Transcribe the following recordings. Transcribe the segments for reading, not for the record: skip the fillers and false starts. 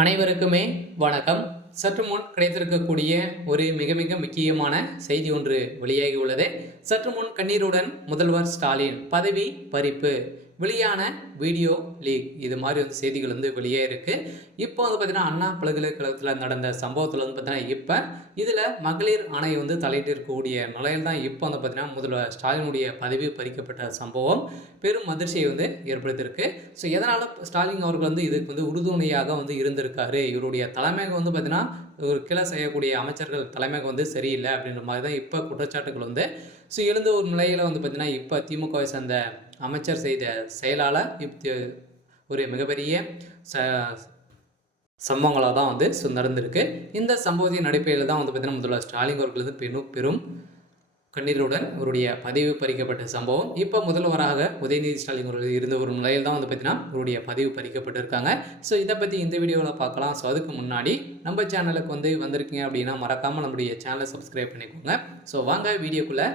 அனைவருக்குமே வணக்கம். சற்று முன் கிடைத்திருக்கக்கூடிய ஒரு மிக மிக முக்கியமான செய்தி ஒன்று வெளியாகி உள்ளது. சற்று முன் கண்ணீருடன் முதல்வர் ஸ்டாலின் பதவி பறிப்பு, வெளியான வீடியோ லீக், இது மாதிரி செய்திகள் வெளியே இருக்கு. இப்போ பார்த்தீங்கன்னா அண்ணா பல்கலைக்கழகத்தில் நடந்த சம்பவத்தில் பார்த்தீங்கன்னா இப்போ இதில் மகளிர் ஆணையம் தலையிட்டு இருக்கக்கூடிய நிலையில் தான் இப்போ பார்த்தீங்கன்னா முதல்வர் ஸ்டாலினுடைய பதவி பறிக்கப்பட்ட சம்பவம் பெரும் அதிர்ச்சியை ஏற்படுத்தியிருக்கு. ஸோ எதனால் ஸ்டாலின் அவர்கள் இதுக்கு உறுதுணையாக இருந்திருக்காரு. இவருடைய தலைமையாக பார்த்தீங்கன்னா ஒரு கீழே செய்யக்கூடிய அமைச்சர்கள் தலைமையாக சரியில்லை அப்படின்ற மாதிரி தான் இப்போ குற்றச்சாட்டுகள் ஸோ எழுந்த ஒரு நிலையில் பார்த்தீங்கன்னா இப்போ திமுகவை சேர்ந்த அமைச்சர் செய்த செயலால் ஒரு மிகப்பெரிய சம்பவங்களாக தான் நடந்திருக்கு. இந்த சம்பவத்தின் அடிப்படையில் தான் பார்த்தீங்கன்னா முதல்வர் ஸ்டாலின் அவர்கள் பெரும் கண்ணீருடன் அவருடைய பதவி பறிக்கப்பட்ட சம்பவம். இப்போ முதல்வராக உதயநிதி ஸ்டாலின் அவர்கள் இருந்த ஒரு நிலையில் தான் பார்த்தீங்கன்னா அவருடைய பதவி பறிக்கப்பட்டிருக்காங்க. ஸோ இதை பற்றி இந்த வீடியோவில் பார்க்கலாம். ஸோ அதுக்கு முன்னாடி நம்ம சேனலுக்கு வந்திருக்கீங்க அப்படின்னா மறக்காமல் நம்மளுடைய சேனலை சப்ஸ்கிரைப் பண்ணிக்கோங்க. ஸோ வாங்க வீடியோக்குள்ளே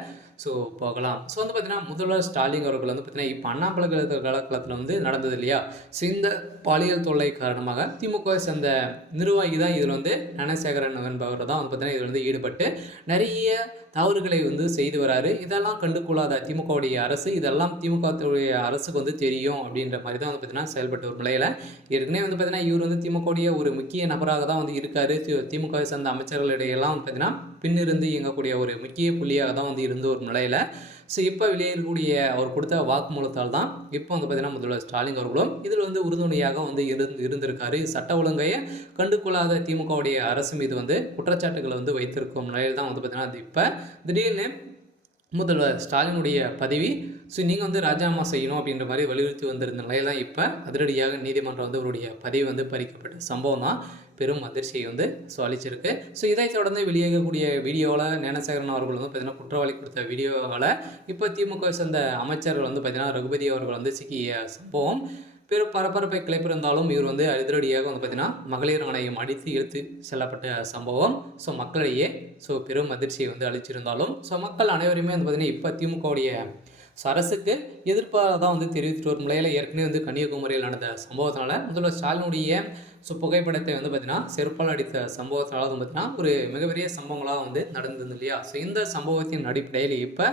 போகலாம். ஸோ பார்த்தீங்கன்னா முதல்வர் ஸ்டாலின் அவர்கள் பார்த்தீங்கன்னா இப்போ அண்ணா பல்கலைக்கழகத்தில் நடந்தது இல்லையா. ஸோ இந்த பாலியல் தொல்லை காரணமாக திமுகவை சேர்ந்த நிர்வாகி தான் இதில் ஞானசேகரன் என்பவர் தான் பார்த்தீங்கன்னா இதில் ஈடுபட்டு நிறைய தவறுகளை செய்து வராரு. இதெல்லாம் கண்டுகொள்ளாத திமுகவுடைய அரசு, இதெல்லாம் திமுகவுடைய அரசுக்கு தெரியும் அப்படின்ற மாதிரி தான் பார்த்தீங்கன்னா செயல்பட்ட ஒரு நிலையில் ஏற்கனவே பார்த்தீங்கன்னா இவர் திமுகவுடைய ஒரு முக்கிய நபராக தான் இருக்காரு. திமுகவை சேர்ந்த அமைச்சர்களிடையெல்லாம் பார்த்தீங்கன்னா பின்னிருந்து இயங்கக்கூடிய ஒரு முக்கிய புள்ளியாக தான் இருந்த ஒரு நிலையில் ஸோ இப்போ வெளியேறக்கூடிய அவர் கொடுத்த வாக்குமூலத்தால் தான் இப்போ பார்த்தீங்கன்னா முதல்வர் ஸ்டாலின் அவர்களும் இதில் உறுதுணையாக இருந்திருக்காரு. சட்ட ஒழுங்கையை கண்டுகொள்ளாத திமுகவுடைய அரசு மீது குற்றச்சாட்டுகளை வைத்திருக்கும் நிலையில் தான் பார்த்தீங்கன்னா இப்போ திடீர்னு முதல்வர் ஸ்டாலினுடைய பதவி நீங்கள் ராஜினாமா செய்யணும் அப்படின்ற மாதிரி வலியுறுத்தி வந்திருந்த நிலையில் தான் இப்போ அதிரடியாக நீதிமன்றம் அவருடைய பதவி பறிக்கப்பட்ட சம்பவம் தான் பெரும் அதிர்ச்சியை அளிச்சிருக்கு. ஸோ இதை தொடர்ந்து வெளியாகக்கூடிய வீடியோவில் ஞானசேகரன் அவர்கள் பார்த்தீங்கன்னா குற்றவாளி கொடுத்த வீடியோவில் இப்போ திமுக சேர்ந்த அமைச்சர்கள் பார்த்தீங்கன்னா ரகுபதி அவர்கள் சிக்கிய சம்பவம் பெரும் பரபரப்பை கிளப்பியிருந்தாலும் இவர் அதிரடியாக பார்த்தீங்கன்னா மகளிர் ஆணையம் அடித்து இழுத்து செல்லப்பட்ட சம்பவம் ஸோ மக்களிடையே பெரும் அதிர்ச்சியை அளிச்சிருந்தாலும் ஸோ மக்கள் அனைவருமே பார்த்தீங்கன்னா இப்போ திமுகவுடைய அரசுக்கு எதிர்ப்பாக தான் தெரிவித்துட்டு வரும் நிலையில் ஏற்கனவே கன்னியாகுமரியில் நடந்த சம்பவத்தினால முதல்வர் ஸ்டாலினுடைய புகைப்படத்தை பார்த்தீங்கன்னா செருப்பால் அடித்த சம்பவத்தினால பார்த்தீங்கன்னா ஒரு மிகப்பெரிய சம்பவங்களாக நடந்தது இல்லையா. ஸோ இந்த சம்பவத்தின் அடிப்படையில் இப்போ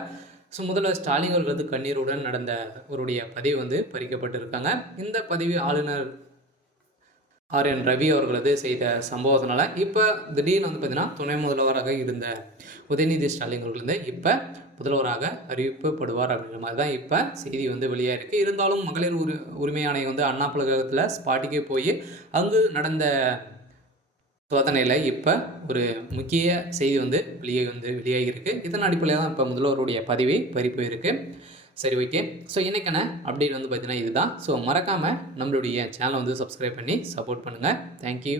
முதல்வர் ஸ்டாலின் அவர்களது கண்ணீருடன் நடந்த அவருடைய பதவி பறிக்கப்பட்டிருக்காங்க. இந்த பதவி ஆளுநர் ஆர்.என். ரவி அவர்களது செய்த சம்பவத்தினால இப்போ திடீர்னு பார்த்தீங்கன்னா துணை முதல்வராக இருந்த உதயநிதி ஸ்டாலின் அவர்கள் இப்போ முதல்வராக அறிவிக்கப்படுவார் அப்படின்ற மாதிரி தான் இப்போ செய்தி வெளியாக இருக்குது. இருந்தாலும் மகளிர் உரிமை ஆணையம் அண்ணா பல்கலைக்கழகத்தில் ஸ்பாட்டுக்கே போய் அங்கு நடந்த சோதனையில் இப்போ ஒரு முக்கிய செய்தி வெளியாகிருக்கு. இதன் அடிப்படையில் தான் இப்போ முதல்வருடைய பதவி பறிப்பு இருக்குது. சரி, ஓகே. ஸோ இன்றைக்கான அப்டேட் பார்த்தீங்கன்னா இதுதான். ஸோ மறக்காமல் நம்மளுடைய சேனலை சப்ஸ்கிரைப் பண்ணி சப்போர்ட் பண்ணுங்கள். தேங்க்யூ.